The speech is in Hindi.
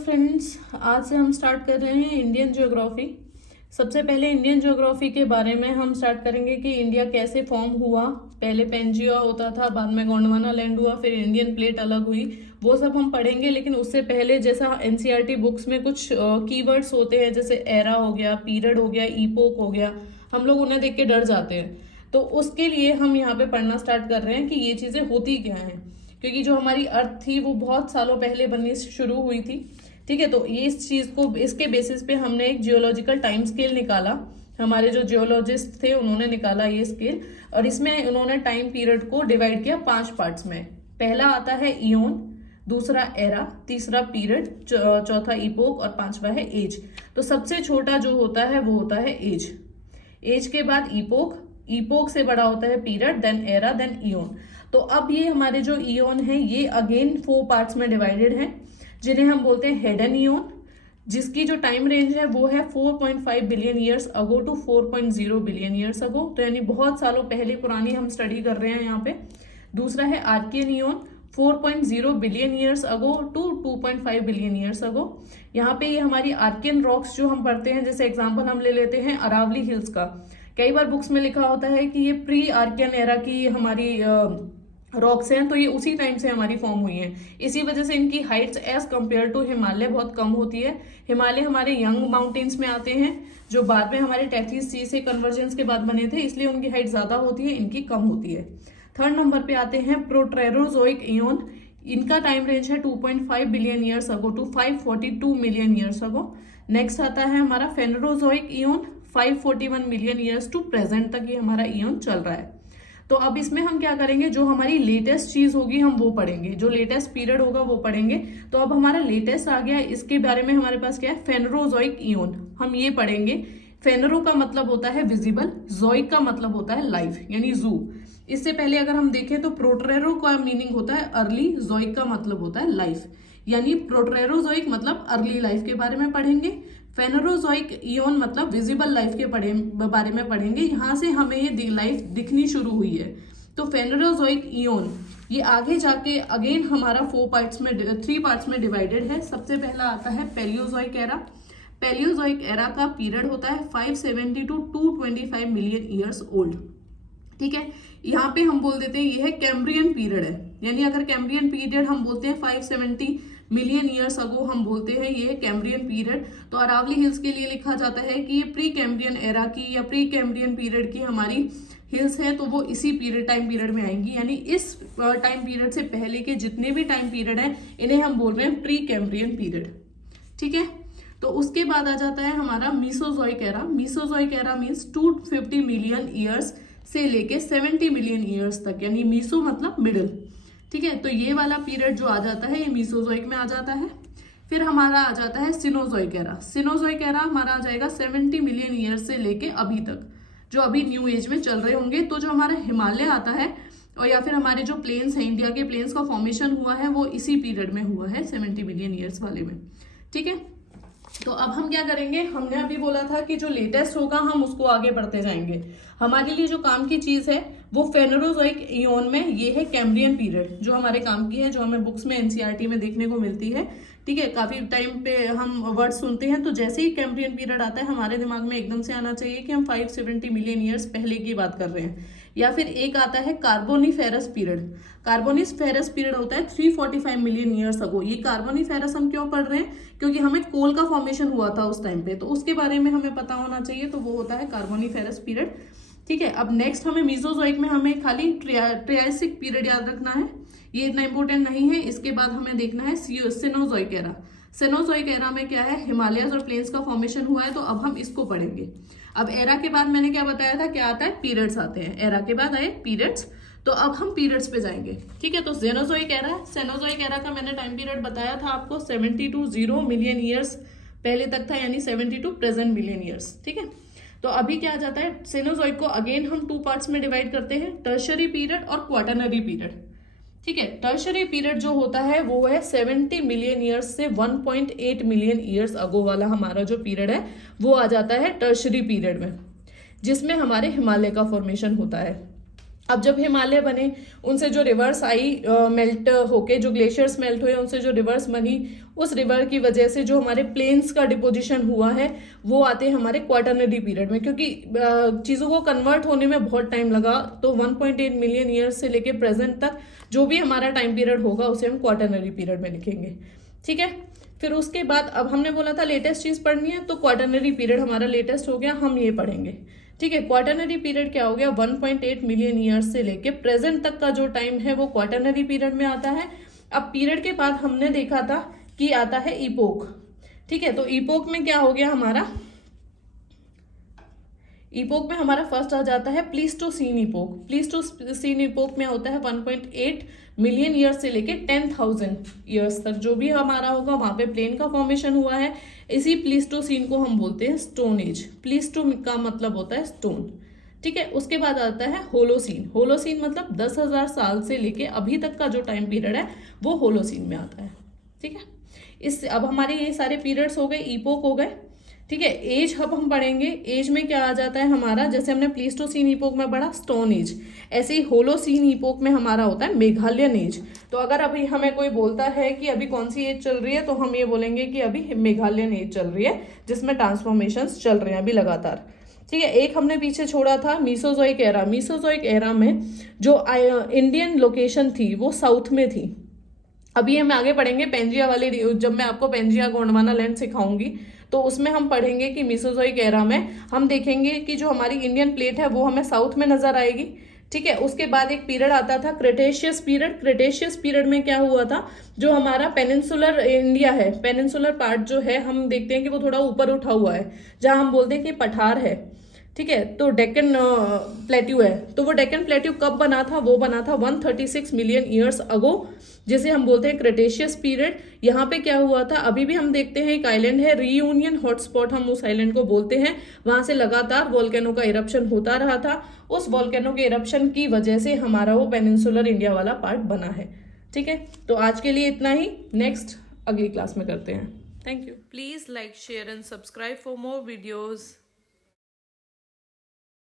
फ्रेंड्स, आज से हम स्टार्ट कर रहे हैं इंडियन ज्योग्राफी। सबसे पहले इंडियन ज्योग्राफी के बारे में हम स्टार्ट करेंगे कि इंडिया कैसे फॉर्म हुआ। पहले पेंजिया होता था, बाद में गोंडवाना लैंड हुआ, फिर इंडियन प्लेट अलग हुई, वो सब हम पढ़ेंगे। लेकिन उससे पहले जैसा एनसीईआरटी बुक्स में कुछ कीवर्ड्स होते हैं, जैसे एरा हो गया, पीरियड हो गया, ईपोक हो गया, हम लोग उन्हें देख के डर जाते हैं। तो उसके लिए हम यहाँ पे पढ़ना स्टार्ट कर रहे हैं कि ये चीजें होती क्या हैं, क्योंकि जो हमारी अर्थ थी वो बहुत सालों पहले बननी शुरू हुई थी। ठीक है, तो ये इस चीज को, इसके बेसिस पे हमने एक जियोलॉजिकल टाइम स्केल निकाला। हमारे जो जियोलॉजिस्ट थे उन्होंने निकाला ये स्केल, और इसमें उन्होंने टाइम पीरियड को डिवाइड किया 5 पार्ट्स में। पहला आता है इयोन, दूसरा एरा, तीसरा पीरियड, चौथा इपोक और पांचवा है एज। तो सबसे छोटा जो होता है वो होता है एज। एज के बाद इपोक, इपोक से बड़ा होता है period, then era, then eon. तो अब ये हमारे जो इयोन है ये अगेन 4 पार्ट्स में डिवाइडेड है, जिन्हें हम बोलते हैं हेडन इयोन, जिसकी जो टाइम रेंज है वो है 4.5 billion years ago to 4.0 billion years ago. तो यानी बहुत सालों पहले पुरानी हम स्टडी कर रहे हैं यहाँ पे। दूसरा है Archean eon, 4.0 billion years ago to 2.5 billion years ago. यहाँ पे ये हमारी आर्कियन रॉक्स जो हम पढ़ते हैं, जैसे एग्जाम्पल हम ले लेते हैं अरावली हिल्स का। कई बार बुक्स में लिखा होता है कि ये प्री आर्कियन एरा की हमारी रॉक्स हैं, तो ये उसी टाइम से हमारी फॉर्म हुई हैं। इसी वजह से इनकी heights as compare to Himalaya बहुत कम होती है। हिमालय हमारे यंग माउंटेन्स में आते हैं, जो बाद में हमारे टेथीस सी से कन्वर्जेंस के बाद बने थे, इसलिए उनकी हाइट ज्यादा होती है, इनकी कम होती है। थर्ड नंबर पे आते हैं प्रोटेरोजोइक इयोन। इनका टाइम रेंज है 2.5 billion years ago to 542 million years ago. Next आता है हमारा Phanerozoic eon, 541 million years to present तक ये हमारा इयोन चल रहा है। तो अब इसमें हम क्या करेंगे, जो हमारी लेटेस्ट चीज होगी हम वो पढ़ेंगे, जो लेटेस्ट पीरियड होगा वो पढ़ेंगे। तो अब हमारा लेटेस्ट आ गया, इसके बारे में हमारे पास क्या है, फेनरोजोइक इयोन, हम ये पढ़ेंगे। फेनरो का मतलब होता है विजिबल, जोइक का मतलब होता है लाइफ यानी जू। इससे पहले अगर हम देखें तो प्रोटेरो का मीनिंग होता है अर्ली, जोइक का मतलब होता है लाइफ, यानी प्रोटेरोजोइक मतलब अर्ली लाइफ के बारे में पढ़ेंगे। फेनरोजोइक इयोन मतलब विजिबल लाइफ के बारे में पढ़ेंगे। यहाँ से हमें ये लाइफ दिखनी शुरू हुई है। तो फेनरोजोइक इयोन ये आगे जाके अगेन हमारा 3 पार्ट्स में डिवाइडेड है। सबसे पहला आता है पेलियोजोइक एरा। पेलियोजोइक एरा का पीरियड होता है 570 टू 225 मिलियन ईयर्स ओल्ड। ठीक है, यहाँ पे हम बोल देते हैं ये है कैम्ब्रियन पीरियड है, यानी अगर कैम्ब्रियन पीरियड हम बोलते हैं 570 मिलियन ईयर्स अगो, हम बोलते हैं ये कैम्ब्रियन पीरियड। तो अरावली हिल्स के लिए लिखा जाता है कि ये प्री कैम्ब्रियन एरा की या प्री कैम्ब्रियन पीरियड की हमारी हिल्स है, तो वो इसी टाइम पीरियड में आएंगी। यानी इस टाइम पीरियड से पहले के जितने भी टाइम पीरियड है इन्हें हम बोल रहे हैं प्री कैम्ब्रियन पीरियड। ठीक है, तो उसके बाद आ जाता है हमारा Mesozoic era. Mesozoic era means 250 million years से लेके 70 मिलियन ईयर्स तक, यानी मीसो मतलब मिडिल। ठीक है, तो ये वाला पीरियड जो आ जाता है ये मीसोजोइक में आ जाता है। फिर हमारा आ जाता है सिनोजोइक एरा। सिनोजोइक एरा हमारा आ जाएगा 70 मिलियन ईयर्स से लेके अभी तक, जो अभी न्यू एज में चल रहे होंगे। तो जो हमारा हिमालय आता है और या फिर हमारे जो प्लेन्स हैं, इंडिया के प्लेन्स का फॉर्मेशन हुआ है वो इसी पीरियड में हुआ है, 70 मिलियन ईयर्स वाले में। ठीक है, तो अब हम क्या करेंगे, हमने अभी बोला था कि जो लेटेस्ट होगा हम उसको आगे बढ़ते जाएंगे। हमारे लिए जो काम की चीज है वो फेनरोजोइक इयोन में ये है कैम्ब्रियन पीरियड, जो हमारे काम की है, जो हमें बुक्स में एनसीईआरटी में देखने को मिलती है। ठीक है, काफी टाइम पे हम वर्ड सुनते हैं, तो जैसे ही कैम्ब्रियन पीरियड आता है हमारे दिमाग में एकदम से आना चाहिए कि हम 570 मिलियन ईयर्स पहले की बात कर रहे हैं। या फिर एक आता है कार्बोनिफेरस पीरियड। कार्बोनिफेरस पीरियड होता है 345 मिलियन ईयर्स अगो। ये कार्बोनिफेरस हम क्यों पढ़ रहे हैं, क्योंकि हमें कोल का फॉर्मेशन हुआ था उस टाइम पे, तो उसके बारे में हमें पता होना चाहिए, तो वो होता है कार्बोनिफेरस पीरियड। ठीक है, अब नेक्स्ट हमें मीसोजोइक में हमें खाली ट्रियासिक पीरियड याद रखना है, ये इतना इंपॉर्टेंट नहीं है। इसके बाद हमें देखना है सिनोजोइक एरा। सिनोजोइक एरा में क्या है, हिमालयस और प्लेन्स का फॉर्मेशन हुआ है, तो अब हम इसको पढ़ेंगे। अब एरा के बाद मैंने क्या बताया था, क्या आता है, पीरियड्स आते हैं। एरा के बाद आए पीरियड्स, तो अब हम पीरियड्स पे जाएंगे। ठीक है, तो जेनोजोइक एरा है। सेनोजोइक एरा का मैंने टाइम पीरियड बताया था आपको, 72 मिलियन ईयर्स पहले तक था, यानी 72 प्रेजेंट मिलियन ईयर्स। ठीक है, तो अभी क्या आ जाता है, सेनोजोइक को अगेन हम 2 पार्ट्स में डिवाइड करते हैं, टर्शरी पीरियड और क्वाटरनरी पीरियड। ठीक है, टर्शरी पीरियड जो होता है वो है 70 मिलियन ईयर्स से 1.8 मिलियन ईयर्स अगो वाला हमारा जो पीरियड है वो आ जाता है टर्शरी पीरियड में, जिसमें हमारे हिमालय का फॉर्मेशन होता है। अब जब हिमालय बने, उनसे जो रिवर्स आई मेल्ट होके, जो ग्लेशियर्स मेल्ट हुए उनसे जो रिवर्स बनी, उस रिवर की वजह से जो हमारे प्लेन्स का डिपोजिशन हुआ है वो आते हैं हमारे क्वाटरनरी पीरियड में, क्योंकि चीज़ों को कन्वर्ट होने में बहुत टाइम लगा। तो 1.8 मिलियन ईयर्स से लेके प्रेजेंट तक जो भी हमारा टाइम पीरियड होगा उसे हम क्वाटरनरी पीरियड में लिखेंगे। ठीक है, फिर उसके बाद अब हमने बोला था लेटेस्ट चीज़ पढ़नी है, तो क्वाटरनरी पीरियड हमारा लेटेस्ट हो गया, हम ये पढ़ेंगे। ठीक है, क्वाटरनरी पीरियड क्या हो गया, 1.8 मिलियन ईयर्स से लेके प्रेजेंट तक का जो टाइम है वो क्वाटरनरी पीरियड में आता है। अब पीरियड के बाद हमने देखा था कि आता है इपोक। ठीक है, तो इपोक में क्या हो गया हमारा, इपोक में हमारा फर्स्ट आ जाता है प्लीस्टोसीन इपोक। प्लीस्टोसीन इपोक में होता है 1.8 मिलियन ईयर्स से लेके 10,000 ईयर्स तक जो भी हमारा होगा वहां पे प्लेन का फॉर्मेशन हुआ है। इसी प्लीस्टोसीन को हम बोलते हैं स्टोन एज। प्लीस्टो का मतलब होता है स्टोन। ठीक है, उसके बाद आता है होलोसीन। होलोसीन मतलब 10,000 साल से लेके अभी तक का जो टाइम पीरियड है वो होलोसीन में आता है। ठीक है, इस अब हमारे ये सारे पीरियड्स हो गए, इपोक हो गए। ठीक है, एज अब हम पढ़ेंगे। एज में क्या आ जाता है हमारा, जैसे हमने प्लीस्टोसीन इपोक में पढ़ा स्टोन एज, ऐसे ही होलोसीन इपोक में हमारा होता है मेघालयन एज। तो अगर अभी हमें कोई बोलता है कि अभी कौन सी एज चल रही है, तो हम ये बोलेंगे कि अभी मेघालयन एज चल रही है, जिसमें ट्रांसफॉर्मेशंस चल रहे हैं अभी लगातार। ठीक है, एक हमने पीछे छोड़ा था मीसोजोइक एरा। मीसोजोइक एरा में जो इंडियन लोकेशन थी वो साउथ में थी। अभी हम आगे पढ़ेंगे पेंजिया वाले, जब मैं आपको पेंजिया गोंडवाना लैंड सिखाऊंगी तो उसमें हम पढ़ेंगे कि मीसोजोइक एरा में हम देखेंगे कि जो हमारी इंडियन प्लेट है वो हमें साउथ में नजर आएगी। ठीक है, उसके बाद एक पीरियड आता था क्रिटेशियस पीरियड। क्रिटेशियस पीरियड में क्या हुआ था, जो हमारा पेनिनसुलर इंडिया है, पेनिनसुलर पार्ट जो है हम देखते हैं कि वो थोड़ा ऊपर उठा हुआ है, जहां हम बोलते हैं कि पठार है। ठीक है, तो डेक्कन प्लेट्यू है, तो वो डेक्कन प्लेट्यू कब बना था, वो बना था 136 मिलियन ईयर्स अगो, जिसे हम बोलते हैं क्रिटेशियस पीरियड। यहाँ पे क्या हुआ था, अभी भी हम देखते हैं एक आइलैंड है रीयूनियन हॉटस्पॉट, हम उस आइलैंड को बोलते हैं। वहां से लगातार वोल्केनो का इरप्शन होता रहा था, उस वोल्केनो के इरप्शन की वजह से हमारा वो पेनिनसुलर इंडिया वाला पार्ट बना है। ठीक है, तो आज के लिए इतना ही, नेक्स्ट अगली क्लास में करते हैं। Thank you. Please like share and subscribe for more videos.